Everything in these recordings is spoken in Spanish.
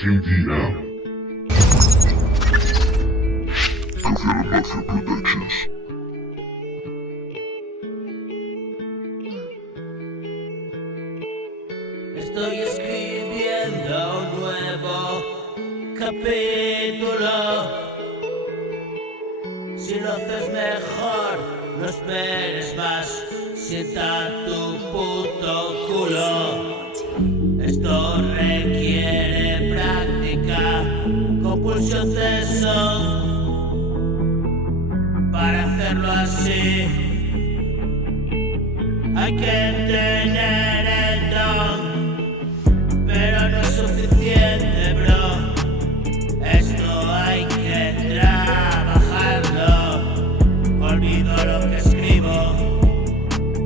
Team DM. Confirm Mafia Productions. Estoy escribiendo un nuevo capítulo. Si lo haces mejor, no esperes más. Sienta tu puto culo. Esto requiere práctica, compulsión de son. Para hacerlo así, hay que tener el don. Pero no es suficiente, bro. Esto hay que trabajarlo. Olvido lo que escribo.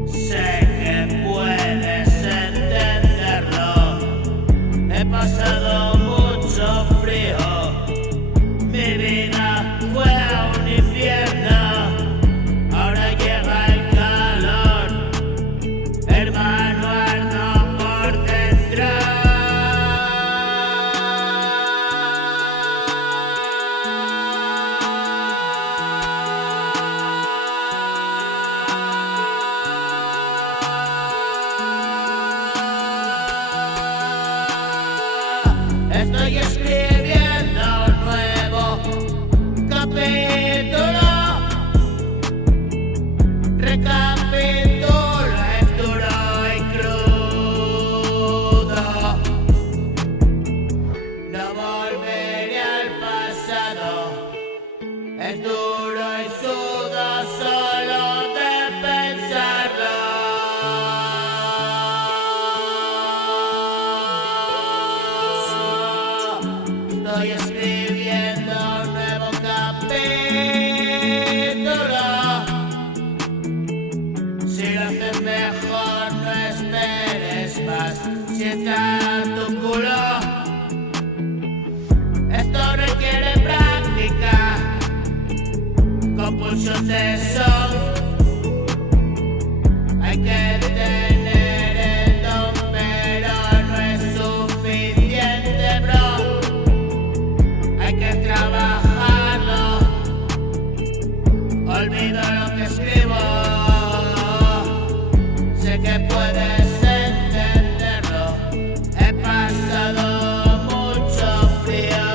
Sé que puedes entenderlo. He pasado mucho frío. Mi vida fue un infierno. Ahora llega el calor. Hermano, ardo por dentro. Estoy escribiendo un nuevo capítulo. Recapitulo, es duro y crudo. No volveré al pasado. Es duro y sudo solo de pensarlo. Estoy escribiendo un nuevo capítulo. Si lo haces mejor, no esperes más. Sienta tu culo. Esto requiere práctica, compulsión de son. Hay que tener el don, pero no es suficiente, bro. Hay que trabajarlo. Olvido lo que escribo. Sé que puedes entenderlo. He pasado mucho frío.